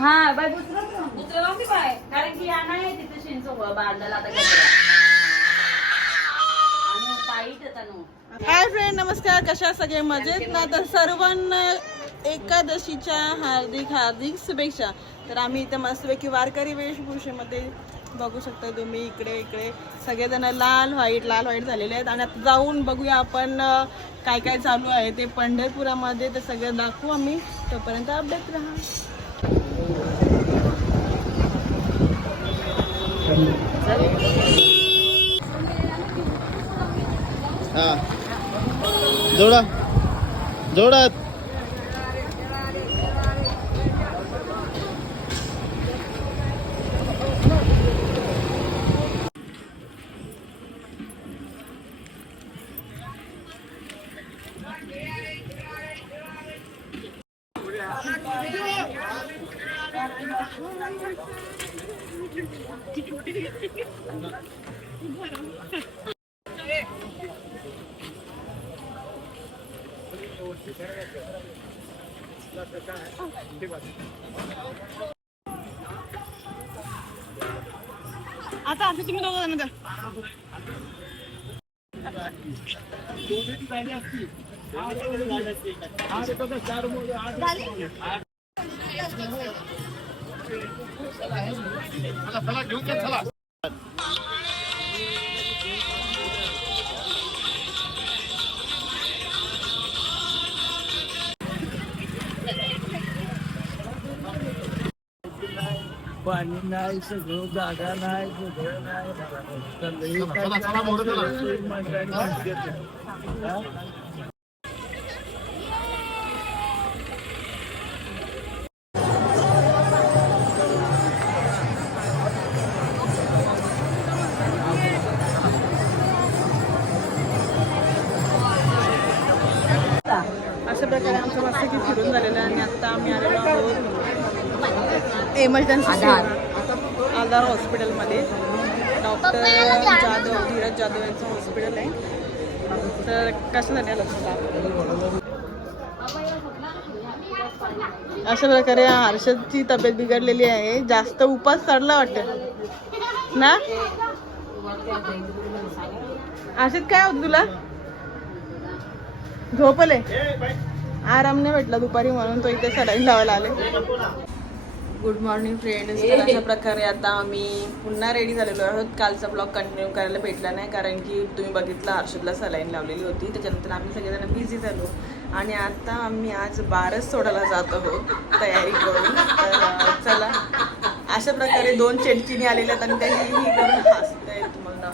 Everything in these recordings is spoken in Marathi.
हा बाय दुसरं लावून बाय कारण की या नाही तिथे शिंच बांधला आता हाय फ्रेंड नमस्कार कशा सगळे मजेत? ना तर सर्वांना एकादशीच्या हार्दिक हार्दिक शुभेच्छा. तर आम्ही इथे मस्तपैकी वारकरी वेशभूषेमध्ये बघू शकता तुम्ही इकडे इकडे. सगळेजण लाल व्हाईट लाल व्हाईट झालेले आहेत. आणि आता जाऊन बघूया आपण काय काय चालू आहे ते पंढरपुरामध्ये ते सगळं दाखवू आम्ही. तोपर्यंत अपडेट राहा. जोडा. जोडा. जोडात आता आता तुम्ही दोघं जण जा. पाणी नाही सगळं जागा नाही सगळं नाही अशा प्रकारे आमचं मस्त की फिरून झालेलं आहे आणि आता आम्ही आलेलो आहोत एमर्जन्सी आधार. हॉस्पिटलमध्ये. डॉक्टर जाधव धीरज जाधव यांचं हॉस्पिटल आहे. तर कशासाठी आलं होतं अशा प्रकारे हर्षदची तब्येत बिघडलेली आहे. जास्त उपास चढला वाटतं. ना? हर्षद काय होत तुला? झोपले. आराम नाही भेटला दुपारी म्हणून तो इथे सलाईन लावायला आले. गुड मॉर्निंग फ्रेंड्स तर अशा प्रकारे आता आम्ही पुन्हा रेडी झालेलो आहोत. कालचा ब्लॉग कंटिन्यू करायला भेटला नाही कारण की तुम्ही बघितलं हर्षदला सलाईन लावलेली होती. त्याच्यानंतर आम्ही सगळेजण बिझी झालो. आणि आता आम्ही आज बारस सोडायला जात आहोत तयारी करून. तर चला. अशा प्रकारे दोन चेडचिनी आलेल्या आहेत आणि त्यांनी ही करून हसताय तुम्हाला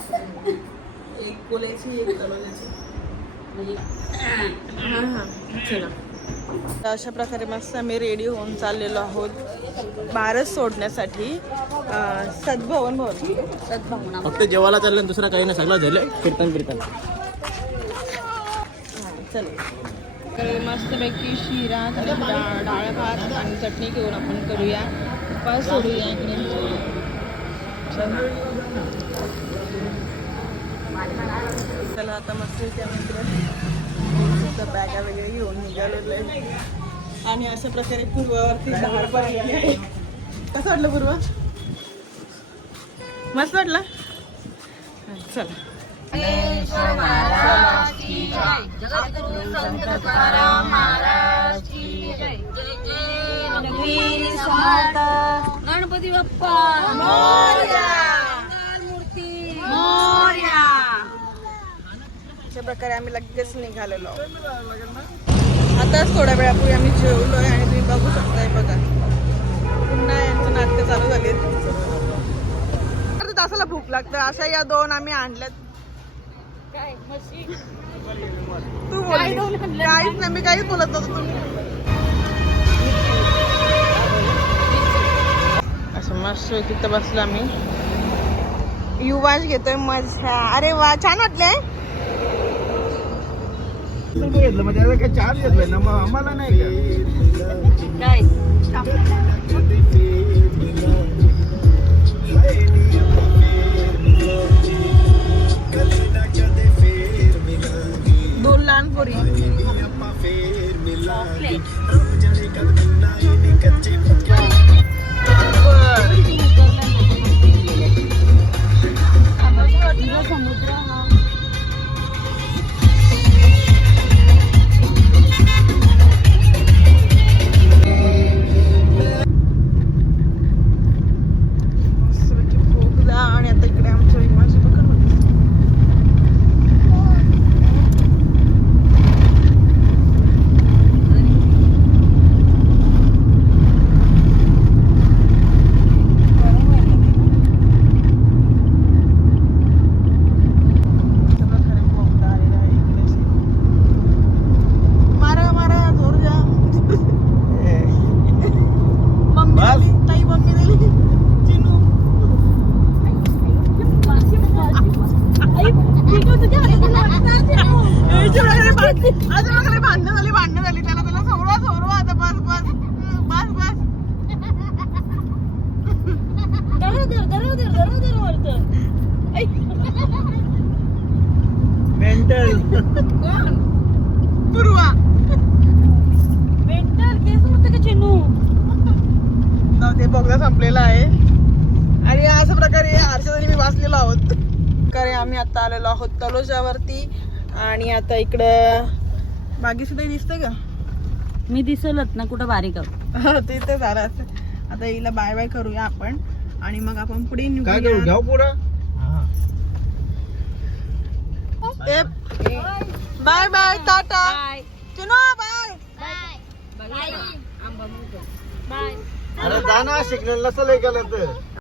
एक कोल्याची एक तलोल्याची हां हां चला तर अशा प्रकारे मस्त आम्ही रेडी होऊन चाललेलो आहोत. बारस सोडण्यासाठी. अं, सद्भवन भवन. सद्भवना फक्त जेवायला चाललं आणि दुसरं काही नाही सगळं झालं. कीर्तन कीर्तन. चल. तर मस्तपैकी शिरा डाळ डाळ भात आणि चटणी घेऊन आपण करूया. उपास सोडूया इकडे. चला. आता मस्त इकडे. बॅगा वगैरे घेऊन निघालेलो आहे. आणि अशा प्रकारे पूर्वावरती झाड पण आहे. कसं वाटलं पूर्व? मस्त वाटलं? चला. गणपती बाप्पा. अशा प्रकारे आम्ही लगेच निघालेलो आताच थोड्या वेळापूर्वी आम्ही जेवलोय आणि तुम्ही बघू शकताय बघा. पुन्हा यांचं नाटकं चालू झाली तासाला भूक लागते. अशा या दोन आम्ही आणल्यात. तू बोलली काहीच नाही. मी काहीच बोलत नव्हतो तुम्ही. असं मस्त तिथं बसलो आम्ही. युवाज घेतोय मजा अरे वा छान वाटलंय. घेतलं म्हणजे आता काय चार्ज घेतलंय ना मग आम्हाला नाही का? काय भांडण झाली भांडण झाली. त्याला त्याला सोडवा सोडवा आता. बस बस. बस बस. मेंटल पूर्वा जाऊ दे बोगदा संपलेला आहे. आणि अशा प्रकारे हर्षदानी मी वाचलेलो आहोत. कारण आम्ही आता आलेलो आहोत तलोजावरती आणि आता इकडं बागी सुद्धा दिसतं का? मी दिसलच ना कुठं बारीक हो, ते तर झालं असं. आता हिला बाय बाय करूया आपण. आणि मग आपण पुढे काय करू? निघूया घ्याव पुढं? बाय बाय टाटा चुनो बाय अरे जा ना शिकलेलं नसेल ऐकायला तर.